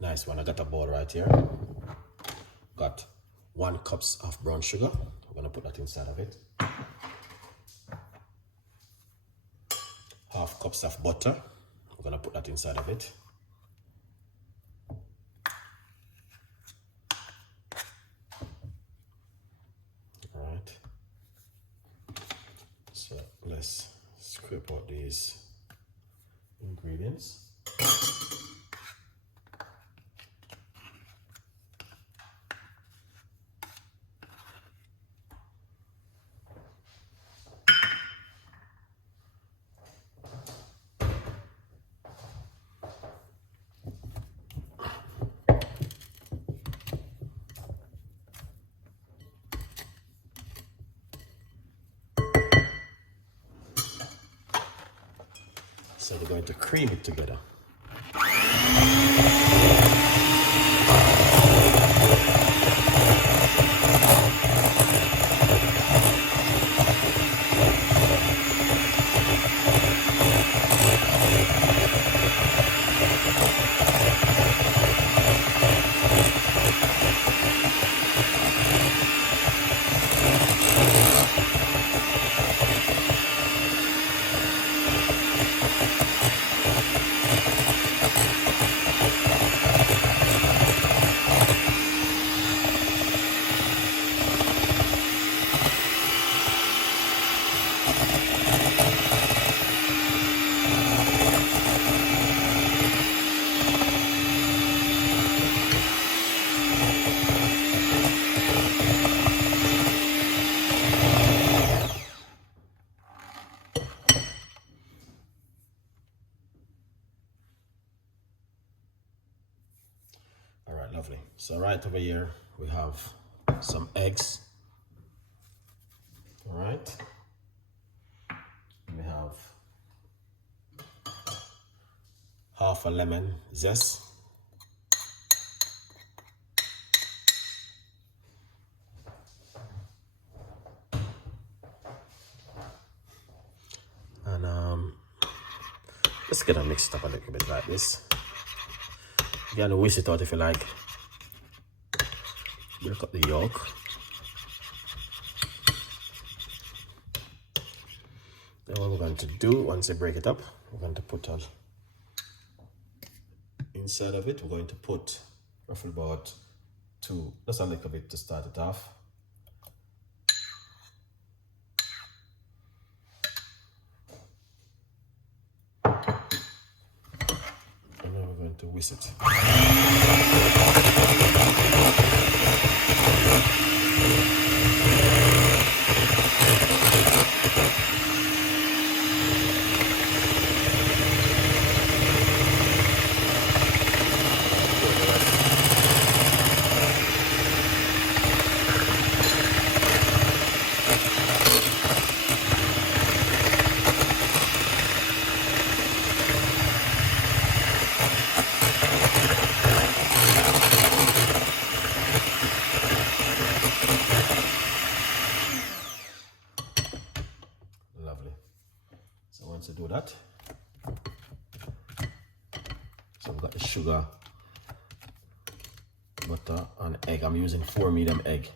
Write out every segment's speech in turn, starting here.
Nice one. I got a bowl right here. Got 1 cup of brown sugar. We're gonna put that inside of it. 1/2 cups of butter. We're gonna put that inside of it. All right. So let's scrape out these ingredients. So we're going to cream it together. All right, lovely. So right over here, we have some eggs. All right. We have 1/2 a lemon zest. And let's get it mixed up a little bit like this. You can whisk it out if you like. Break up the yolk. Then what we're going to do, once you break it up, we're going to put on inside of it. We're going to put roughly about 2, just a little bit to start it off. And then we're going to whisk it. Lovely. So once you do that, so we've got the sugar, butter, and egg. I'm using 4 medium egg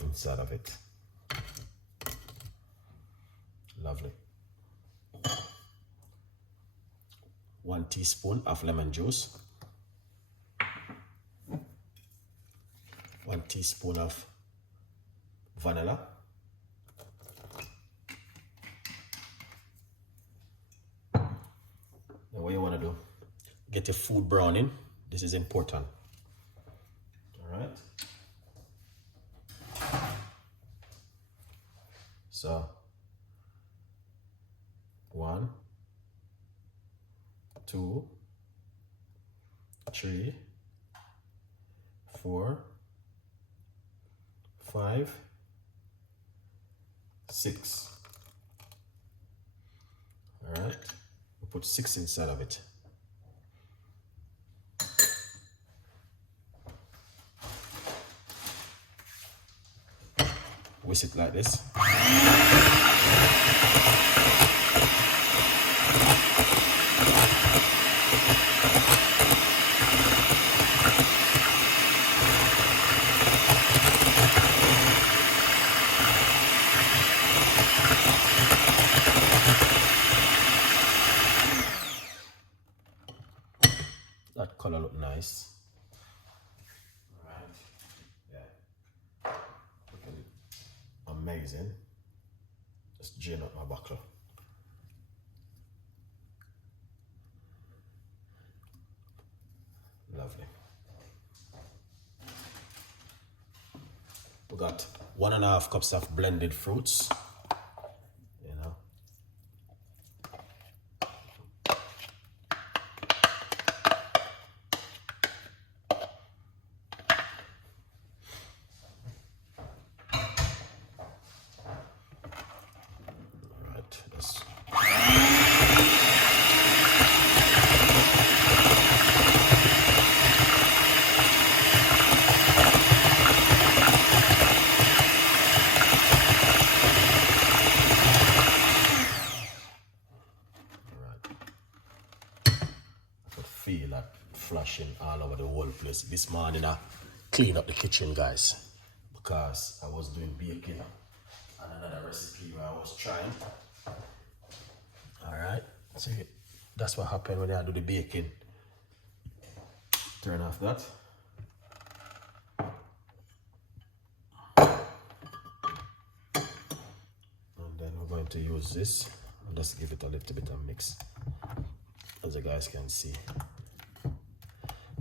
inside of it. Lovely. 1 teaspoon of lemon juice. 1 teaspoon of vanilla. Now what you want to do, get your food browning. This is important. All right. So 1, 2, 3, 4, 5, 6. All right. We'll put 6 inside of it. Whisk it like this. That color look nice. Alright. Yeah. Looking amazing. Just drain up my buckle. Lovely. We got 1.5 cups of blended fruits. You know. Alright, let's feel that flashing all over the whole place. This morning I clean up the kitchen, guys, because I was doing baking and another recipe where I was trying. Alright, so that's what happened when I do the baking. Turn off that. And then we're going to use this and just give it a little bit of mix. As you guys can see,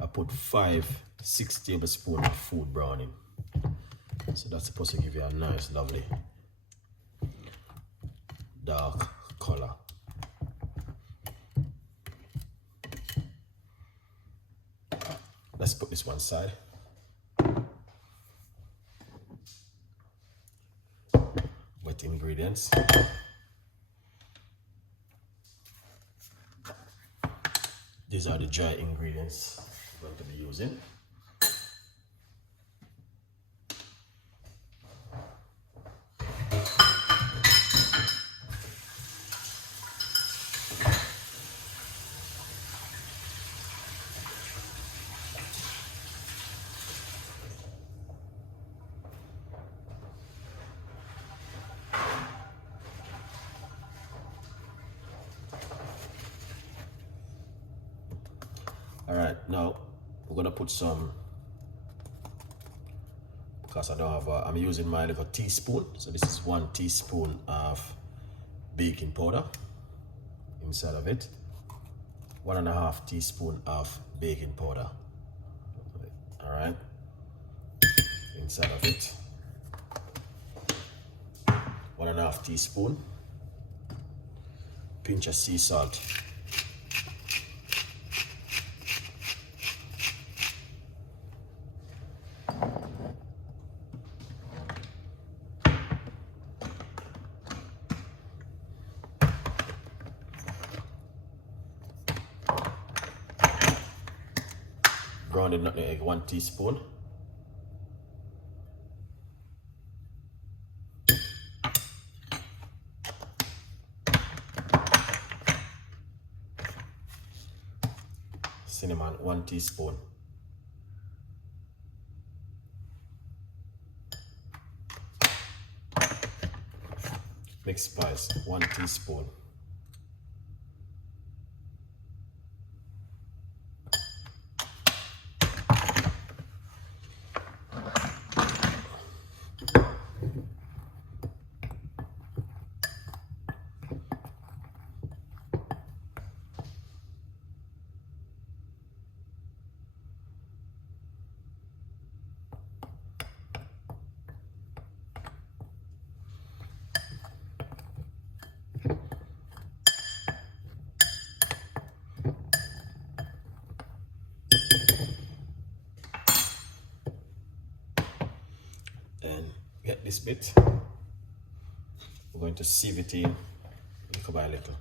I put 5-6 tablespoons of food browning. So that's supposed to give you a nice, lovely, dark color. Let's put this one side. Wet ingredients. These are the dry ingredients I'm going to be using. Alright, now we're gonna put some, because I don't have I'm using my little teaspoon. So this is 1 teaspoon of baking powder inside of it. 1.5 teaspoon of baking powder. Alright, inside of it. 1.5 teaspoon. Pinch of sea salt. Grounded nutmeg, 1 teaspoon. Cinnamon, 1 teaspoon. Mixed spice, 1 teaspoon. And get this bit. We're going to sieve it in little by little.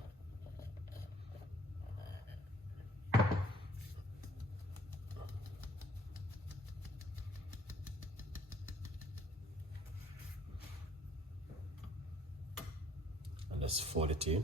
And just fold it in.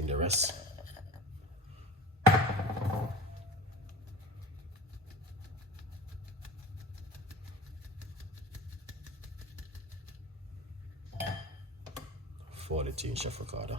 in the rest. For the tea, Chef Ricardo.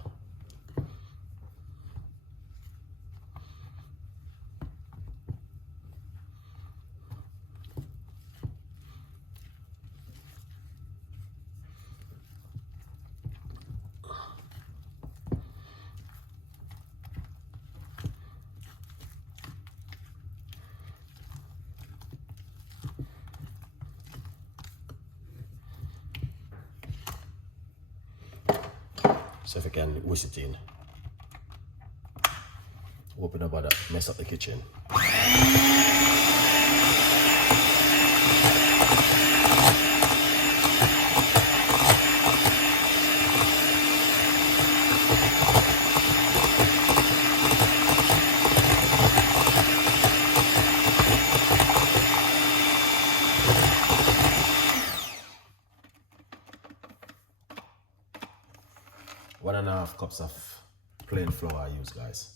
So if you can whisk it in. Open up that, mess up the kitchen. One and a half cups of plain flour I use, guys.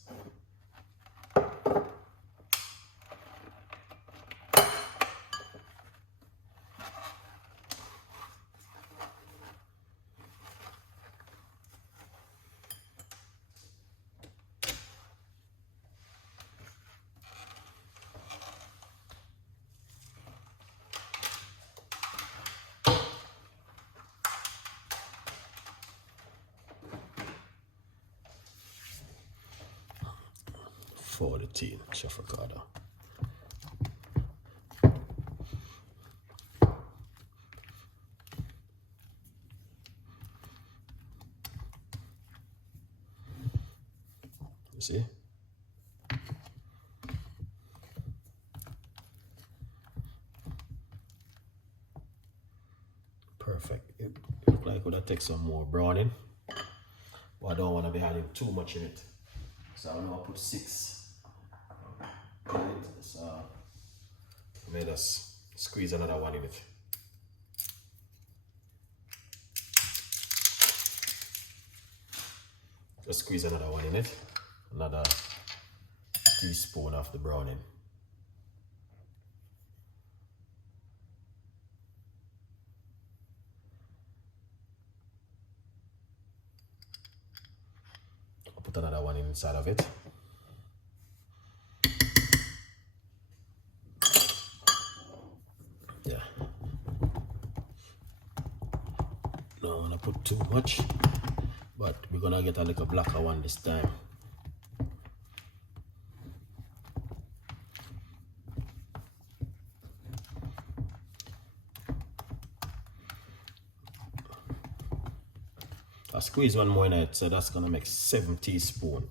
For the tea, Chef Ricardo. You see? Perfect. It looks like it would take some more browning, but I don't want to be adding too much in it. So I'm gonna put 6. So made us squeeze another one in it. Just squeeze another one in it. Another teaspoon of the browning. I'll put another one inside of it. Yeah. Don't want to put too much, but we're gonna get a little blacker one this time. I squeeze one more in it, so that's gonna make 7 teaspoons.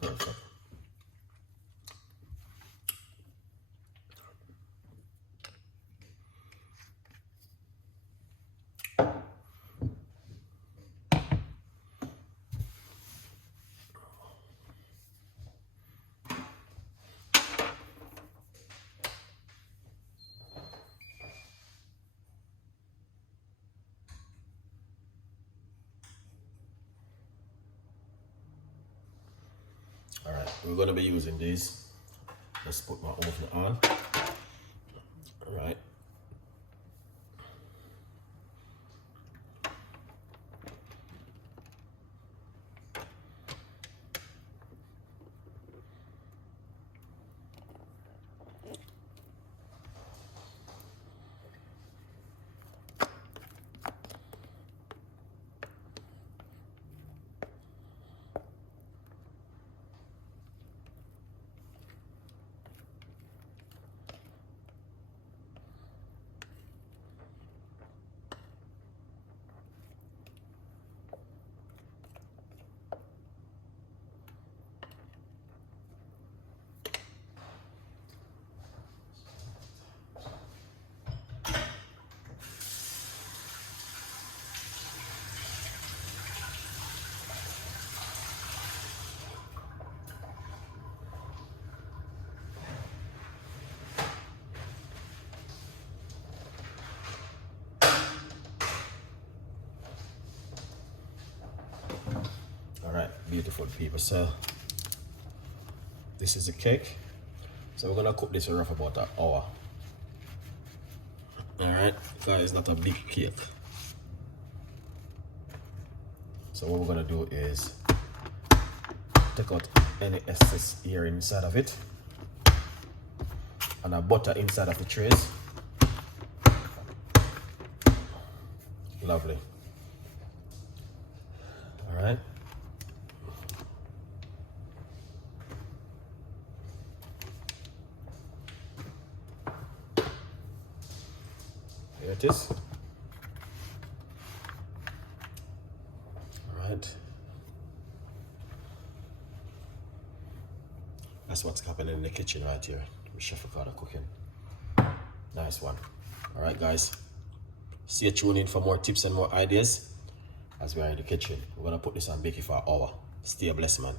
Perfect. All right, we're gonna be using these. Let's put my oven on. All right. beautiful people. So this is the cake. So we're gonna cook this for roughly about an hour. Alright, guys, it's not a big cake. So what we're gonna do is take out any excess here inside of it, and a butter inside of the trays. Lovely. Alright. Here it is. Alright. That's what's happening in the kitchen right here with Chef Ricardo Cooking. Nice one. Alright guys, stay tuned in for more tips and more ideas as we are in the kitchen. We're gonna put this on baking for an hour. Stay blessed, man.